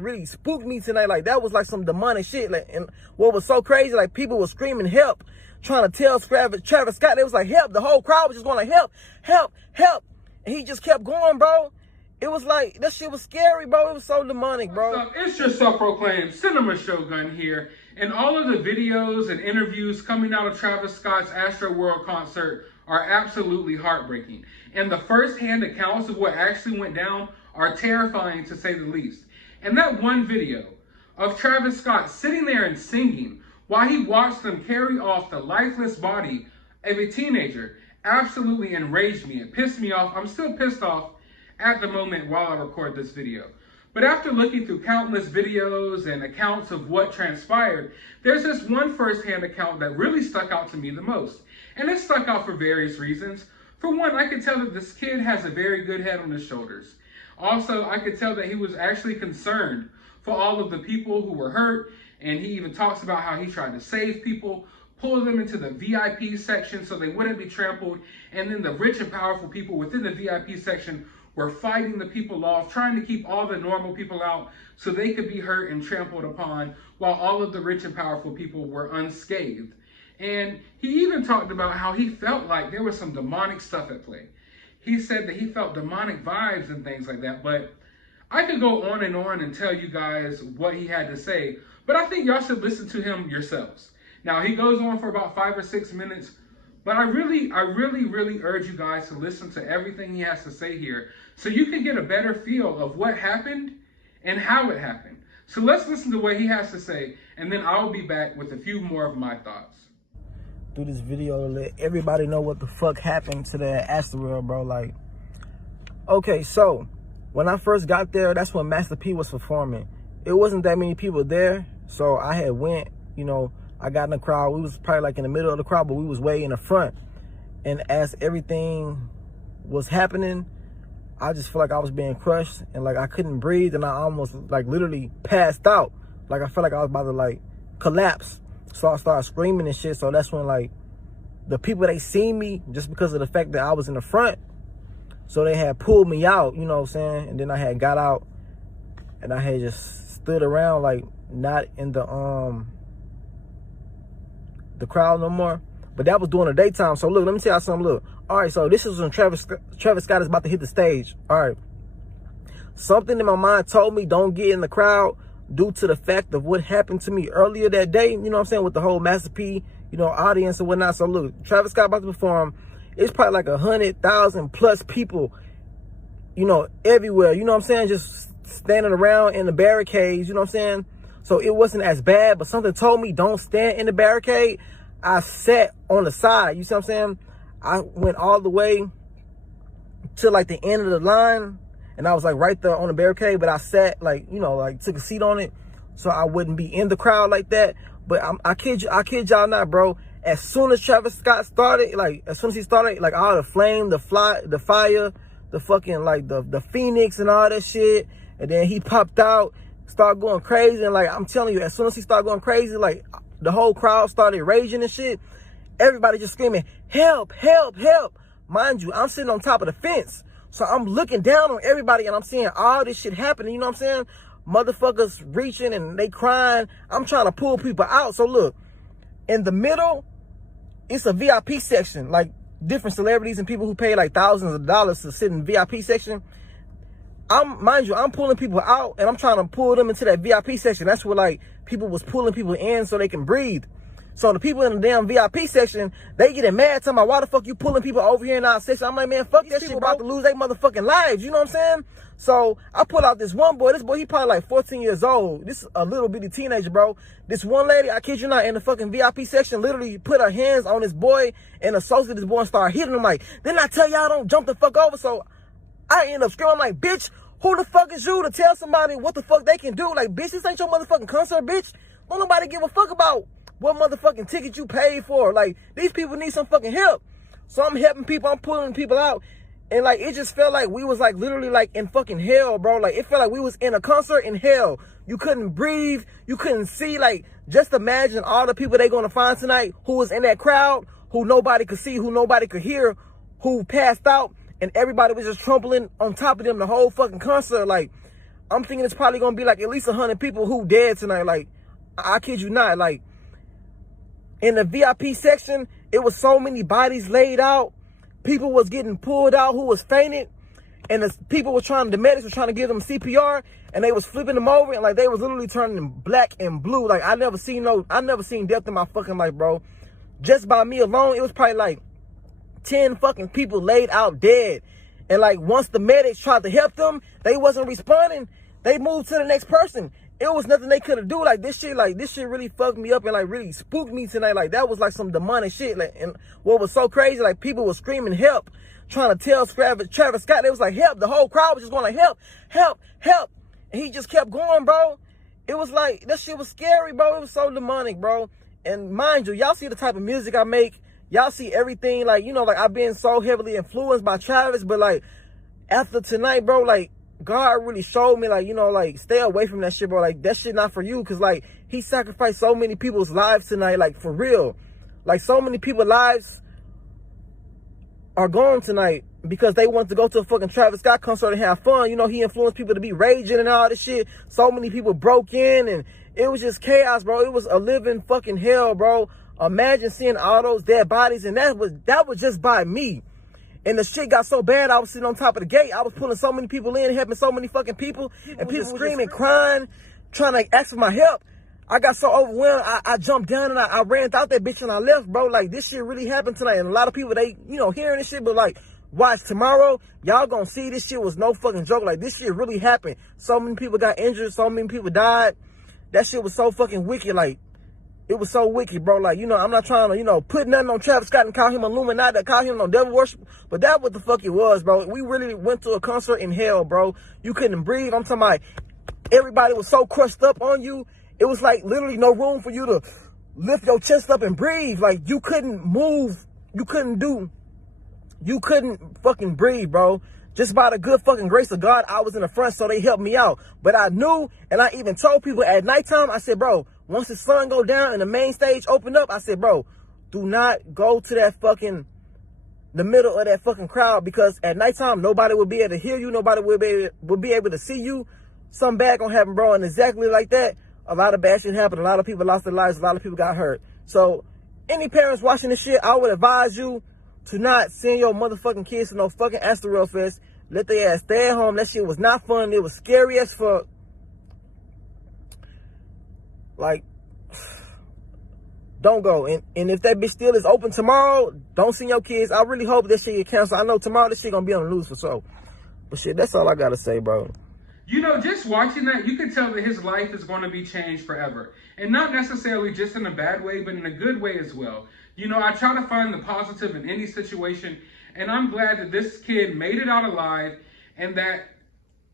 really spooked me tonight. Like, that was like some demonic shit. Like, and what was so crazy, like, people were screaming help, trying to tell Travis Scott. They was like, help. The whole crowd was just going like, help, help, help. And he just kept going, bro. It was like, that shit was scary, bro. It was so demonic, bro. What's up? It's your self-proclaimed Cinema Shogun here. And all of the videos and interviews coming out of Travis Scott's AstroWorld concert are absolutely heartbreaking. And the first-hand accounts of what actually went down are terrifying, to say the least. And that one video of Travis Scott sitting there and singing while he watched them carry off the lifeless body of a teenager absolutely enraged me. It pissed me off. I'm still pissed off at the moment while I record this video. But after looking through countless videos and accounts of what transpired, there's this one first-hand account that really stuck out to me the most. And it stuck out for various reasons. For one, I could tell that this kid has a very good head on his shoulders. Also, I could tell that he was actually concerned for all of the people who were hurt, and he even talks about how he tried to save people, pull them into the VIP section so they wouldn't be trampled, and then the rich and powerful people within the VIP section were fighting the people off, trying to keep all the normal people out so they could be hurt and trampled upon, while all of the rich and powerful people were unscathed. And he even talked about how he felt like there was some demonic stuff at play. He said that he felt demonic vibes and things like that, but I could go on and tell you guys what he had to say, but I think y'all should listen to him yourselves. Now, he goes on for about 5 or 6 minutes, but I really urge you guys to listen to everything he has to say here so you can get a better feel of what happened and how it happened. So let's listen to what he has to say, and then I'll be back with a few more of my thoughts. Do this video to let everybody know what the fuck happened to that AstroWorld, bro. Like, okay, so when I first got there, that's when Master P was performing. It wasn't that many people there, so I had went, you know, I got in the crowd. We was probably like in the middle of the crowd, but we was way in the front. And as everything was happening, I just felt like I was being crushed and like I couldn't breathe, and I almost like literally passed out. Like I felt like I was about to like collapse. So I started screaming and shit. So that's when like the people, they seen me just because of the fact that I was in the front. So they had pulled me out, you know what I'm saying? And then I had got out and I had just stood around, like not in the crowd no more. But that was during the daytime. So look, let me tell you something. Look, all right, so this is when Travis Scott is about to hit the stage. All right, something in my mind told me don't get in the crowd due to the fact of what happened to me earlier that day, you know what I'm saying, with the whole Master P, you know, audience and whatnot. So look, Travis Scott about to perform. It's probably like 100,000 plus people, you know, everywhere, you know what I'm saying, just standing around in the barricades, you know what I'm saying. So it wasn't as bad, but something told me don't stand in the barricade. I sat on the side, you see what I'm saying? I went all the way to like the end of the line, and I was like right there on the barricade, but I sat like, you know, like took a seat on it so I wouldn't be in the crowd like that. But I kid y'all not, bro. As soon as Travis Scott started, like as soon as he started, like all the flame, the fire, the fucking like the Phoenix and all that shit, and then he popped out, started going crazy, and like I'm telling you, as soon as he started going crazy, like the whole crowd started raging and shit. Everybody just screaming, help, help, help. Mind you, I'm sitting on top of the fence. So I'm looking down on everybody and I'm seeing all this shit happening, you know what I'm saying? Motherfuckers reaching and they crying. I'm trying to pull people out. So look, in the middle, it's a VIP section, like different celebrities and people who pay like thousands of dollars to sit in the VIP section. Mind you, I'm pulling people out and I'm trying to pull them into that VIP section. That's where like people was pulling people in so they can breathe. So the people in the damn VIP section, they getting mad, talking about why the fuck you pulling people over here in our section. I'm like, man, fuck that shit, bro. About to lose their motherfucking lives, you know what I'm saying? So I pull out this one boy. This boy, he probably like 14 years old. This is a little bitty teenager, bro. This one lady, I kid you not, in the fucking VIP section, literally put her hands on this boy and associated this boy and started hitting him like, didn't I tell y'all don't jump the fuck over? So I end up screaming like, bitch, who the fuck is you to tell somebody what the fuck they can do? Like, bitch, this ain't your motherfucking concert, bitch. Don't nobody give a fuck about what motherfucking ticket you paid for. Like, these people need some fucking help. So I'm helping people, I'm pulling people out. And like, it just felt like we was like literally like in fucking hell, bro. Like, it felt like we was in a concert in hell. You couldn't breathe, you couldn't see. Like, just imagine all the people they gonna find tonight who was in that crowd, who nobody could see, who nobody could hear, who passed out, and everybody was just trampling on top of them the whole fucking concert. Like, I'm thinking it's probably gonna be like at least 100 people who dead tonight. Like, I kid you not. Like, in the VIP section, it was so many bodies laid out. People was getting pulled out who was fainted. And the medics were trying to give them CPR, and they was flipping them over, and like they was literally turning black and blue. Like I never seen death in my fucking life, bro. Just by me alone, it was probably like 10 fucking people laid out dead. And like once the medics tried to help them, they wasn't responding. They moved to the next person. It was nothing they could have do. Like this shit really fucked me up and like really spooked me tonight. Like that was like some demonic shit. Like, and what was so crazy, like people were screaming help, trying to tell Travis Scott. They was like help. The whole crowd was just going like help, help, help. And he just kept going, bro. It was like, that shit was scary, bro. It was so demonic, bro. And mind you, y'all see the type of music I make. Y'all see everything, like, you know, like I've been so heavily influenced by Travis, but like after tonight, bro, like God really showed me, like, you know, like stay away from that shit, bro. Like that shit not for you, because like he sacrificed so many people's lives tonight, like for real. Like so many people's lives are gone tonight because they want to go to a fucking Travis Scott concert and have fun. You know, he influenced people to be raging and all this shit. So many people broke in and it was just chaos, bro. It was a living fucking hell, bro. Imagine seeing all those dead bodies, and that was just by me. And the shit got so bad, I was sitting on top of the gate. I was pulling so many people in, helping so many fucking people, and people screaming, crying, trying to ask for my help. I got so overwhelmed, I jumped down and I ran out that bitch and I left, bro. Like, this shit really happened tonight. And a lot of people, they, you know, hearing this shit, but like, watch tomorrow, y'all gonna see this shit was no fucking joke. Like, this shit really happened. So many people got injured, so many people died. That shit was so fucking wicked. Like, it was so wicked, bro. Like, you know, I'm not trying to, you know, put nothing on Travis Scott and call him Illuminati, call him no devil worship, but that what the fuck it was, bro. We really went to a concert in hell, bro. You couldn't breathe. I'm talking about everybody was so crushed up on you. It was like literally no room for you to lift your chest up and breathe. Like, you couldn't move. You couldn't fucking breathe, bro. Just by the good fucking grace of God, I was in the front, so they helped me out. But I knew, and I even told people at nighttime, I said, bro, once the sun go down and the main stage opened up, I said, bro, do not go to that fucking, the middle of that fucking crowd, because at nighttime, nobody will be able to hear you. Nobody will be able to see you. Something bad gonna happen, bro. And exactly like that, a lot of bad shit happened. A lot of people lost their lives. A lot of people got hurt. So any parents watching this shit, I would advise you to not send your motherfucking kids to no fucking AstroWorld Fest. Let their ass stay at home. That shit was not fun. It was scary as fuck. Like, don't go. And if that bitch still is open tomorrow, don't send your kids. I really hope this shit get canceled. I know tomorrow this shit gonna be on the news for sure. But shit, that's all I gotta say, bro. You know, just watching that, you can tell that his life is going to be changed forever. And not necessarily just in a bad way, but in a good way as well. You know, I try to find the positive in any situation, and I'm glad that this kid made it out alive and that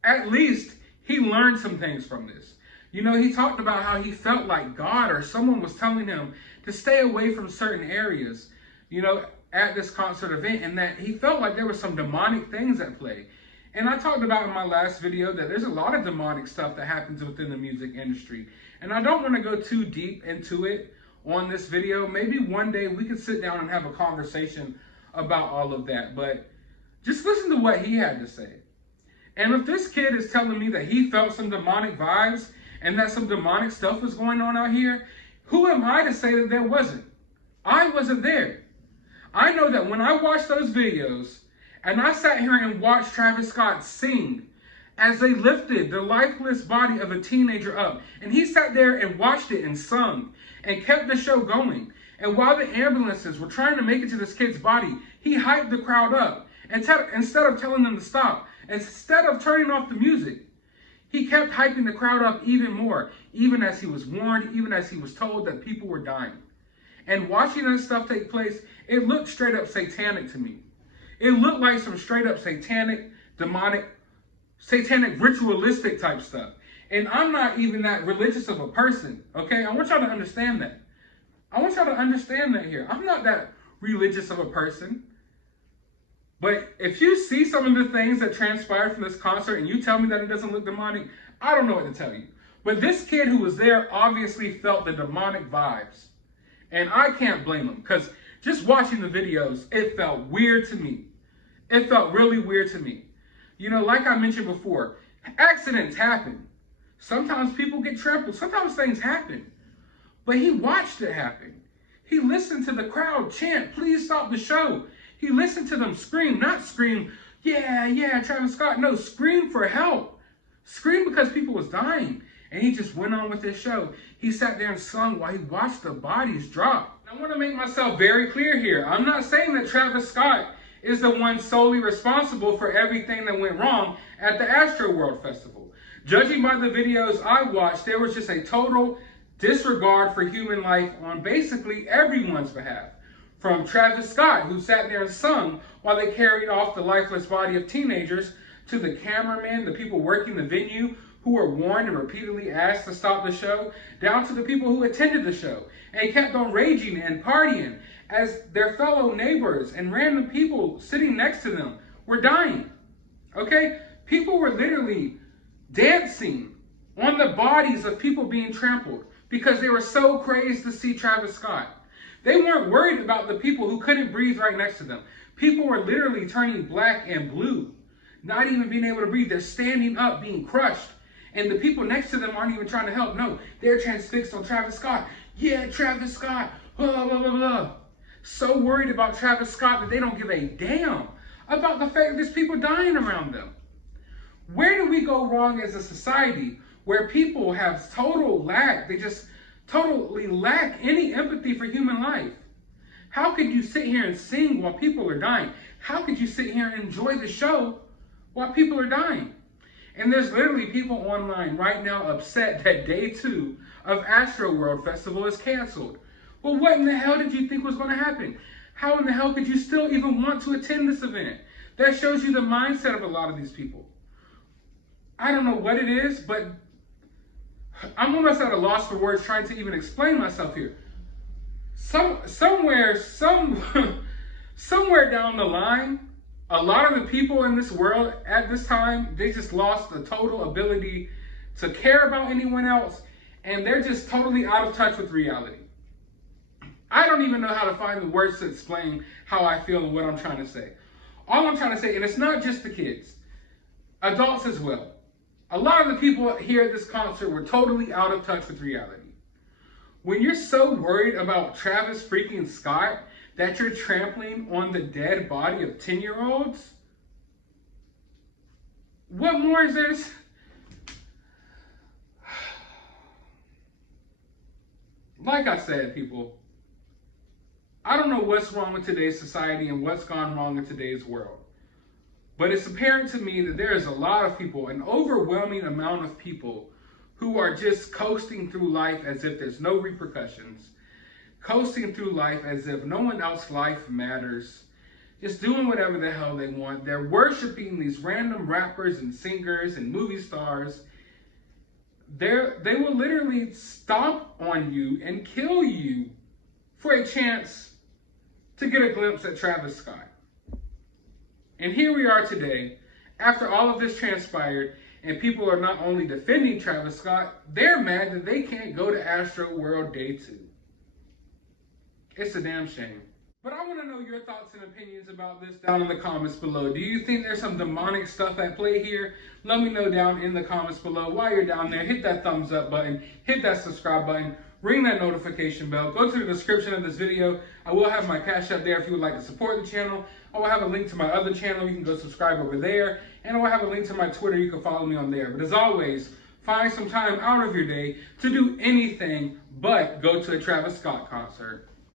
at least he learned some things from this. You know, he talked about how he felt like God or someone was telling him to stay away from certain areas, you know, at this concert event, and that he felt like there were some demonic things at play. And I talked about in my last video that there's a lot of demonic stuff that happens within the music industry. And I don't want to go too deep into it on this video. Maybe one day we could sit down and have a conversation about all of that. But just listen to what he had to say. And if this kid is telling me that he felt some demonic vibes and that some demonic stuff was going on out here, who am I to say that there wasn't? I wasn't there. I know that when I watched those videos, and I sat here and watched Travis Scott sing as they lifted the lifeless body of a teenager up. And he sat there and watched it and sung and kept the show going. And while the ambulances were trying to make it to this kid's body, he hyped the crowd up. And instead of telling them to stop, instead of turning off the music, he kept hyping the crowd up even more, even as he was warned, even as he was told that people were dying. And watching this stuff take place, it looked straight up satanic to me. It looked like some straight up satanic, demonic, satanic, ritualistic type stuff. And I'm not even that religious of a person, okay? I want y'all to understand that. I want y'all to understand that here. I'm not that religious of a person. But if you see some of the things that transpired from this concert and you tell me that it doesn't look demonic, I don't know what to tell you. But this kid who was there obviously felt the demonic vibes. And I can't blame him, because just watching the videos, it felt weird to me. It felt really weird to me. You know, like I mentioned before, Accidents happen. Sometimes people get trampled. Sometimes things happen. But he watched it happen. He listened to the crowd chant, "Please stop the show." He listened to them scream, not scream, yeah, Travis Scott. No, scream for help. Scream because people was dying. And he just went on with his show. He sat there and sung while he watched the bodies drop. I want to make myself very clear here. I'm not saying that Travis Scott is the one solely responsible for everything that went wrong at the AstroWorld Festival. Judging by the videos I watched, there was just a total disregard for human life on basically everyone's behalf. From Travis Scott, who sat there and sung while they carried off the lifeless body of teenagers, to the cameramen, the people working the venue, who were warned and repeatedly asked to stop the show, down to the people who attended the show and kept on raging and partying as their fellow neighbors and random people sitting next to them were dying. Okay? People were literally dancing on the bodies of people being trampled because they were so crazed to see Travis Scott. They weren't worried about the people who couldn't breathe right next to them. People were literally turning black and blue, not even being able to breathe. They're standing up, being crushed. And the people next to them aren't even trying to help. No, they're transfixed on Travis Scott. Yeah, Travis Scott. Blah, blah, blah, blah. So worried about Travis Scott that they don't give a damn about the fact that there's people dying around them. Where do we go wrong as a society where people have total lack? They just totally lack any empathy for human life. How could you sit here and sing while people are dying? How could you sit here and enjoy the show while people are dying? And there's literally people online right now upset that day 2 of AstroWorld Festival is canceled. Well, what in the hell did you think was going to happen? How in the hell could you still even want to attend this event? That shows you the mindset of a lot of these people. I don't know what it is, but I'm almost at a loss for words trying to even explain myself here. Somewhere down the line, a lot of the people in this world at this time, they just lost the total ability to care about anyone else, and they're just totally out of touch with reality. I don't even know how to find the words to explain how I feel and what I'm trying to say. All I'm trying to say, and it's not just the kids, adults as well. A lot of the people here at this concert were totally out of touch with reality. When you're so worried about Travis freaking Scott that you're trampling on the dead body of 10-year-olds, what more is there? Like I said, people, I don't know what's wrong with today's society and what's gone wrong in today's world. But it's apparent to me that there is a lot of people, an overwhelming amount of people, who are just coasting through life as if there's no repercussions, coasting through life as if no one else's life matters, just doing whatever the hell they want. They're worshiping these random rappers and singers and movie stars. They will literally stomp on you and kill you for a chance to get a glimpse at Travis Scott. And here we are today, after all of this transpired, and people are not only defending Travis Scott, they're mad that they can't go to AstroWorld Day 2. It's a damn shame. But I want to know your thoughts and opinions about this down in the comments below. Do you think there's some demonic stuff at play here? Let me know down in the comments below. While you're down there, hit that thumbs up button, hit that subscribe button, ring that notification bell. Go to the description of this video. I will have my CashApp there if you would like to support the channel. I will have a link to my other channel. You can go subscribe over there. And I will have a link to my Twitter. You can follow me on there. But as always, find some time out of your day to do anything but go to a Travis Scott concert.